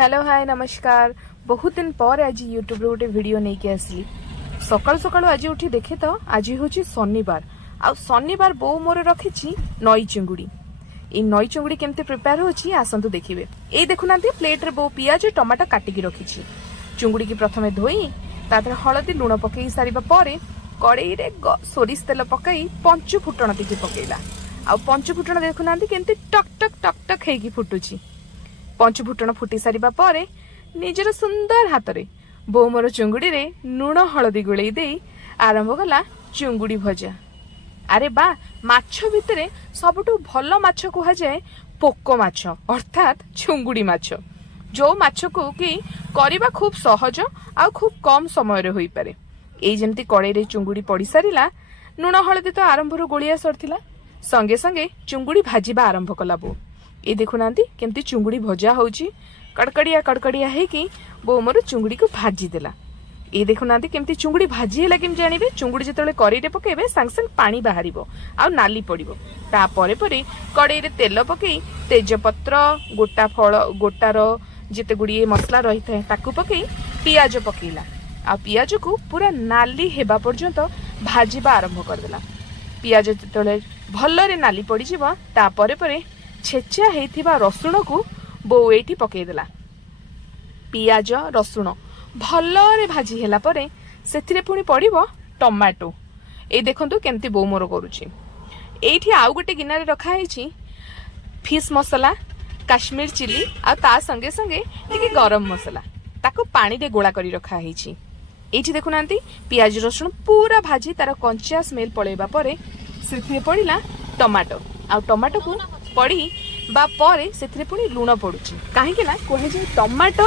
Hello hi नमस्कार। बहुत दिन पर आज यूट्यूब रे गोटे वीडियो नहीं के आसली। सकाल सकाल आज उठी देखे तो आज हूँ शनिवार। आ शनिवार बो मोर रखी नई चिंगुड़ी। ये नई चिंगुड़ी केमती प्रिपेयर होची आसंतु देखिबे। ए देखुना प्लेट रे बो पियाज टमाटो काटिकी रखी। चिंगुड़ी की प्रथमे धोई तापर हलदी लुण पकई सारिबा परे कड़ई रे सोरिष तेल पकई पंचु फुटण टिके पकेला। आ पंचु फुटण देखुना केमती टक टक टक टक हेकी फुटुची। पंचु फुटण फुटी सारिबा परे निजर सुंदर हाथ रे बो मोर चिंगुड़ी रे लुण हलदी गुळई देई आरंभ कला चिंगुड़ी भजा। अरे बा माछ भितरे सबुठु भल माछ कुहा जाए पोको माछ अर्थात चिंगुड़ी माछ। जो माछ को कि करिबा खूब सहज आ खूब कम समय रे होई पारे। एई जेमती कड़ई रे चिंगुड़ी पड़ी सारिला लुण हलदी तो आरंभ रो गोलिया सरथिला संगे संगे चिंगुड़ी भाजीबा आरंभ कला बो। ये देखुना केमती चिंगुड़ी भजा होची कड़कड़िया कड़कड़िया हेकी बो मोर चिंगुड़ी को भाजी देला। ये देखुना केमती चिंगुड़ी भाजी है केम जानिबे जिते कड़ई रे पकेबे सांग सांग पानी बाहरिबो आ नाली पड़िबो। ता परे परे कड़ई रे तेल पकई तेजपत्र गोटा फल गोटार जिते गुड़िए मसला रही था ताकू पकई पियाज पकेला। आ पियाज को पूरा नाली हेबा पर्यंत भाजीबा आरंभ करदेला। पियाज जिते भलरे नाली पड़ीजिबो ता परे परे छेचा हेइथिबा रसुण को बो एठी पकेदेला। पियाज रसुण भलरे भाजी हेला परे सेथिरे पुणी पड़िबो टमाटो। ए देखंतु केमती बो मोर करूची। एठी आउ गोटे गिनारे रखा हेची फिश मसला काश्मीर चिली आ ता संगे संगे टिके गरम मसला ताको पानी दे गोळा करी रखा हेची। एठी देखुनांती पियाज रसुण पूरा भाजी तार कंचा स्मेल पळेबा परे सेथिरे पड़िला टमाटो। आ टमाटो को पड़ी बा परे सेथिरे पुणी लुण पड़ुची काहेकि ना कहे जे टमाटो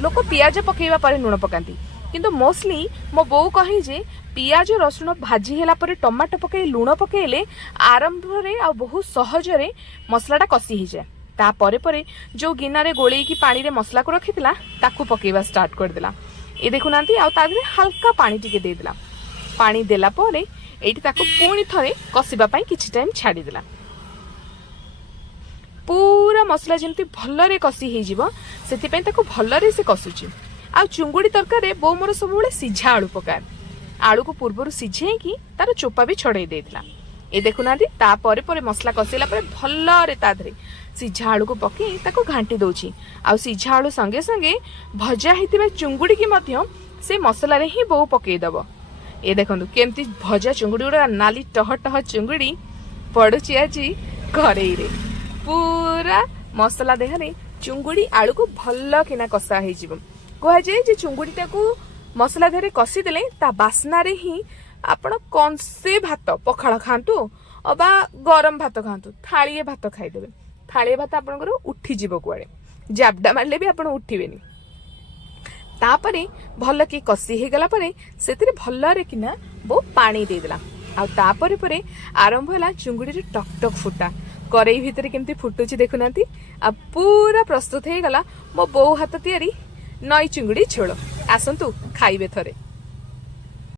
लोक पियाज पकेइबा परे लुण पकांती किंतु मोस्टली मो बो कहे जे पियाज रसुण भाजी हेला परे टमाटो पकई लुण पकेइले आरंभ रे आ बहुत सहज रे मसलाटा कसी ही जाए। ता परे परे जो गिनारे गोळेई की पानी रे मसला को रखितला ताकू पकेइबा स्टार्ट कर देला। ए देखुनांती आ तादरे हल्का पानी टिके दे देला। पानी देला परे एठी ताकू पुणी थरे कसिबा पई किछि टाइम छाडी देला। पूरा मसला जमती भलरे कसी हे जिवो सेति ताको भलरे से कसुची। आ चिंगुड़ी तरकारी बो मोर सब बेले सिझा आलू पकाए। आलू को पूर्वर सिझे कि तार चोपा भी छड़ाई देला। ए देखुना ता परे परे मसला कसेला परे भलरे ताधरे सिझा आलू को पकई ताको घांटी दउची। आ सिझा आलू संगे संगे भजा हेतिबा चिंगुड़ी की मध्य से मसला रे ही बो पकई दबो। ए देखंतु केमती भजा चिंगुड़ी उडा नाली टह टह चिंगुड़ी पडुची आजी घरेई रे। पूरा मसला देहरे चिंगुड़ी आलू को भल किना कषा हो कह जाए जे चिंगुड़ी को मसला देहरे कषी देले ता बास्ना रे ही आपण कंसे भात पखाल खातु अबा गरम भात खातु थालीए भात खाईदेवे। थालीए भात आपनकर उठी जीव कुआडे जाबडा मारले भी आपण उठिबेनी। तापरे भल कि कषी हे गला परे सेतिरे भलरे किना बो पानी दे देला। आ तापरे परे आरंभ होला चिंगुड़ी रे टक टक फुटा कड़ई भितर केमती फुटुची देखुनांती। आ पूरा प्रस्तुत हे गला मो बो हाथ तियारी नई चिंगुड़ी झोल। आसंतु खाइबे थरे।